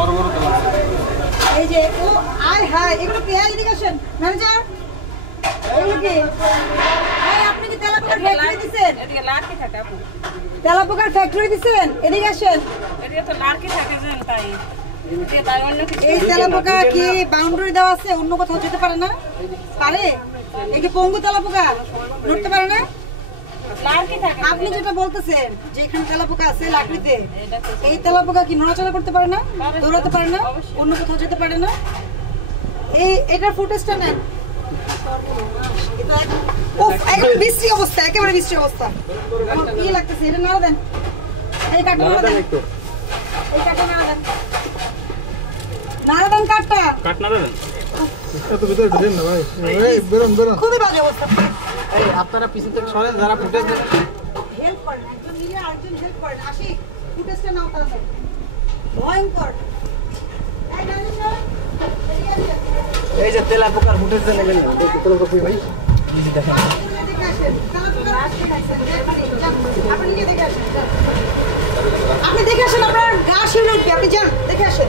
বড় বড় তেল আছে। এই যে ও আয় হায় এগুলো কি এদিকে আসেন ম্যানেজার এগুলো কি এই আপনি কি তেলাপোকার ফ্যাক্টরি দিবেন? এদিকে লাড়কি থাকে আপু। তেলাপোকার ফ্যাক্টরি দিবেন? এদিকে আসেন। এদিকে তো লাড়কি থাকে যেন তাই। এদিকে তাই অন্য কিছু। এই তেলাপোকা কি বাউন্ডারি দেওয়া আছে? অন্য কোথাও যেতে পারে না? পারে? এই কি পঙ্গু তেলাপোকা নড়তে পারে না? লাড়কি থাকে। আপনি যেটা বলতেছেন যে এখানে তেলাপোকা আছে লাকড়িতে, এই তেলাপোকা কি নড়াচড়া করতে পারে না? দৌড়াতে পারে না? অন্য কোথাও যেতে পারে না? এই এটার ফুটেজটা নেন। একেবারে বিশ্রী অবস্থা, একেবারে বিশ্রী অবস্থা। আমার কি লাগতেছে? এটা নাড়া দেন। এই কাঠটা নাড়া দেন। এই কাঠটা নাড়া দেন। নাড়া দেন কাঠটা। কাট না দেন। এত ভিতরে ঢুকেন না ভাই। এই বেরোন বেরোন। খুবই বাজে অবস্থা। এই আপনারা পিছন থেকে সরেন, যারা ফুটেজ দেন হেল্প করেন, একজন নিজে আরেকজন হেল্প করেন। আসি ফুটেজটা নাও তাহলে। ভয়ঙ্কর। এই ম্যানেজার এই যে তেলাপোকার ফুটেজ দেন নেবেন না। দেখি তোর কপি ভাই। এই যে দেখেন। আপনি দেখে আসেন, আপনার গা শিউরে উঠবে। আপনি যান দেখে আসেন।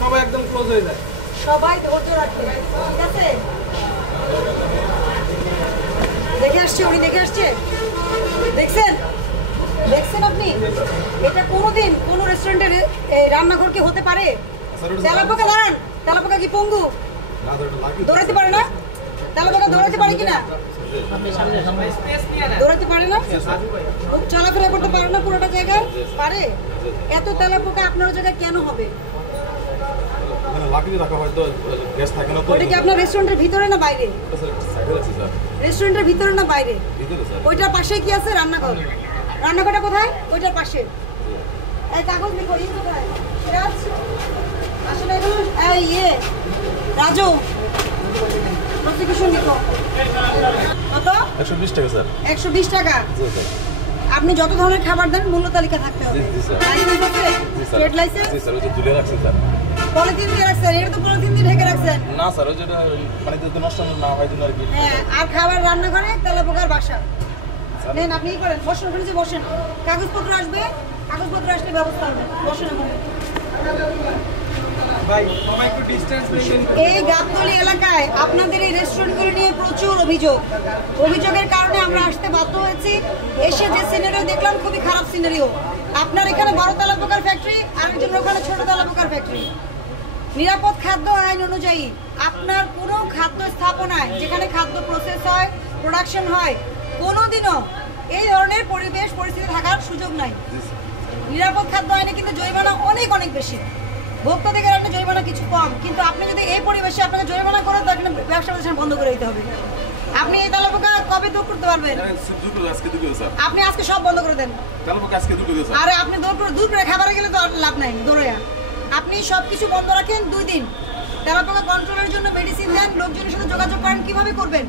সবাই একদম ক্লোজ হয়ে যায়। সবাই ধৈর্য রাখবে, ঠিক আছে? দেখে আসছে, উনি দেখে আসছে। দেখছেন দেখছেন আপনি? এটা কোনোদিন কোনো রেস্টুরেন্টের রান্নাঘর কি হতে পারে? তেলাপোকা দাঁড়ান, তেলাপোকা কি পঙ্গু? দৌড়াতে পারে না? তেলাপোকা দৌড়াতে পারে কিনা? দৌড়াতে পারে না? খুব চলাফেরা করতে পারে না পুরোটা জায়গায়? পারে? এত তেলাপোকা আপনার জায়গায় কেন হবে? ওটা কি আপনার রেস্টুরেন্টের ভিতরে না বাইরে? রেস্টুরেন্টের ভিতরে না বাইরে? ওইটার পাশে কি আছে? রান্নাঘর। রান্নাঘরটা কোথায়? ওইটার পাশে। এই কাগজ লিখো। এই কোথায়? সিরাজ আসলে এগুলো এই রাজু প্রসিকিউশন লিখো। কত? 120 টাকা স্যার। 120 টাকা। জি স্যার। আপনি যত ধরনের খাবার দেন মূল্য তালিকা থাকতে হবে। জি স্যার। লাইসেন্স আছে? Trade licence? জি স্যার, ওই যে তুলে রাখছেন স্যার। পলিথিন দিয়ে রাখছেন? এটা তো পলিথিন দিয়ে ঢেকে রাখছেন। না স্যার, ওই যেটা মানে যাতে নষ্ট না হয় জন্য আর কি। হ্যাঁ, আর খাবার রান্নাঘরে তেলাপোকার বাসা। নেন আপনি করেন, বসেন, ওখানে যে বসেন। কাগজপত্র আসবে, কাগজপত্র আসলে ব্যবস্থা হবে। বসেন ওখানে। ভাই সবাই একটু ডিসটেন্স মেইনটেইন করুন। এই গাবতলী এলাকায় আপনাদের এই রেস্টুরেন্টগুলো নিয়ে প্রচুর অভিযোগ। অভিযোগের কারণে আমরা আসতে বাধ্য হয়েছি। এসে যে সিনারিও দেখলাম খুবই খারাপ সিনারিও। আপনার এখানে বড় তেলাপোকার ফ্যাক্টরি, আরেকজন ওখানে ছোট তেলাপোকার ফ্যাক্টরি। নিরাপদ খাদ্য আইন অনুযায়ী আপনার কোনো খাদ্য স্থাপনায় যেখানে খাদ্য প্রসেস হয়, প্রোডাকশন হয়, কোনোদিনও এই ধরনের পরিবেশ পরিস্থিতি থাকার সুযোগ নাই। নিরাপদ খাদ্য আইনে কিন্তু জরিমানা অনেক অনেক বেশি। ভোক্তাদের কারণে জরিমানা কিছু কম, কিন্তু আপনি যদি এই পরিবেশে আপনাকে জরিমানা করেন তাহলে ব্যবসা প্রতিষ্ঠান বন্ধ করে দিতে হবে। আপনি এই তেলাপোকা কবে দূর করতে পারবেন? আপনি আজকে সব বন্ধ করে দেন। আরে আপনি দূর করে খাবারে গেলে তো লাভ নাই দৌড়ে। আপনি সবকিছু বন্ধ রাখেন 2 দিন। তেলাপোকা কন্ট্রোলের জন্য মেডিসিন দেন, লোকজনের সাথে যোগাযোগ করেন। কিভাবে করবেন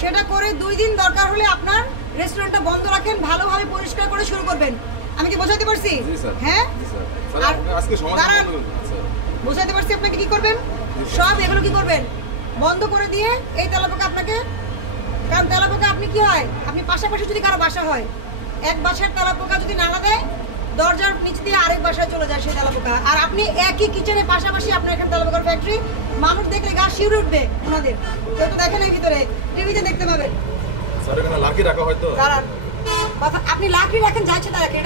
সেটা করে 2 দিন দরকার হলে আপনার রেস্টুরেন্টটা বন্ধ রাখেন, ভালোভাবে পরিষ্কার করে শুরু করবেন। আমি কি বোঝাতে পারছি? হ্যাঁ, দাঁড়ান, বোঝাতে পারছি। আপনাকে কি করবেন? সব এগুলো কি করবেন? বন্ধ করে দিয়ে এই তেলাপোকা আপনাকে, কারণ তেলাপোকা আপনি কি হয়, আপনি পাশাপাশি যদি কারো বাসা হয়, এক বাসার তেলাপোকা যদি নাড়া দেয় দরজার নিচে দিয়ে আরেক বাসায় চলে যায় সেই তেলাপোকা। আর আপনি একই কিচেনের পাশাপাশি আপনার এখানে তেলাপোকার ফ্যাক্টরি। মানুষ দেখলে গা শিউরে উঠবে ওনাদের। কেউ তো দেখেন এই ভিতরে, টিভিতে দেখতে পাবেন। দাঁড়ান, আপনি লাকড়ি রাখেন, যাচ্ছে তা রাখেন।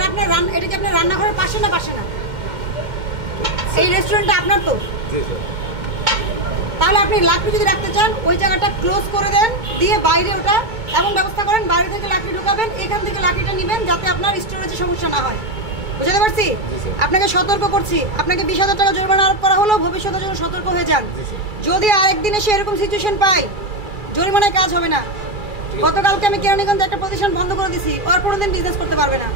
এটা কি আপনার রান্নাঘরের পাশে না পাশে না? এই রেস্টুরেন্টটা আপনার তো। তাহলে আপনি লাকড়ি যদি রাখতে চান ওই জায়গাটা ক্লোজ করে দেন, দিয়ে বাইরে ওটা এমন ব্যবস্থা করেন বাইরে থেকে লাকড়ি ঢোকাবেন, এখান থেকে লাকড়িটা নেবেন যাতে আপনার স্টোরেজে সমস্যা না হয়। বুঝতে পারছি? আপনাকে সতর্ক করছি। আপনাকে 20,000 টাকা জরিমানা আরোপ করা হলো, ভবিষ্যতে যেন সতর্ক হয়ে যান। যদি আরেকদিন এসে এরকম সিচুয়েশন পাই, জরিমানায় কাজ হবে না। গতকালকে আমি কেরানীগঞ্জে একটা প্রতিষ্ঠান বন্ধ করে দিছি, আর কোনোদিন বিজনেস করতে পারবে না।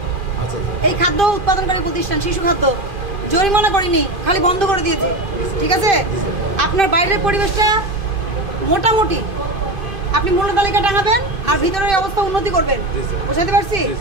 এই খাদ্য উৎপাদনকারী প্রতিষ্ঠান, শিশু খাদ্য, জরিমানা করিনি, খালি বন্ধ করে দিয়েছি। ঠিক আছে? আপনার বাইরের পরিবেশটা মোটামুটি আপনি মূল্য তালিকা টাঙাবেন আর ভিতরের অবস্থা উন্নতি করবেন। বুঝতে পারছি?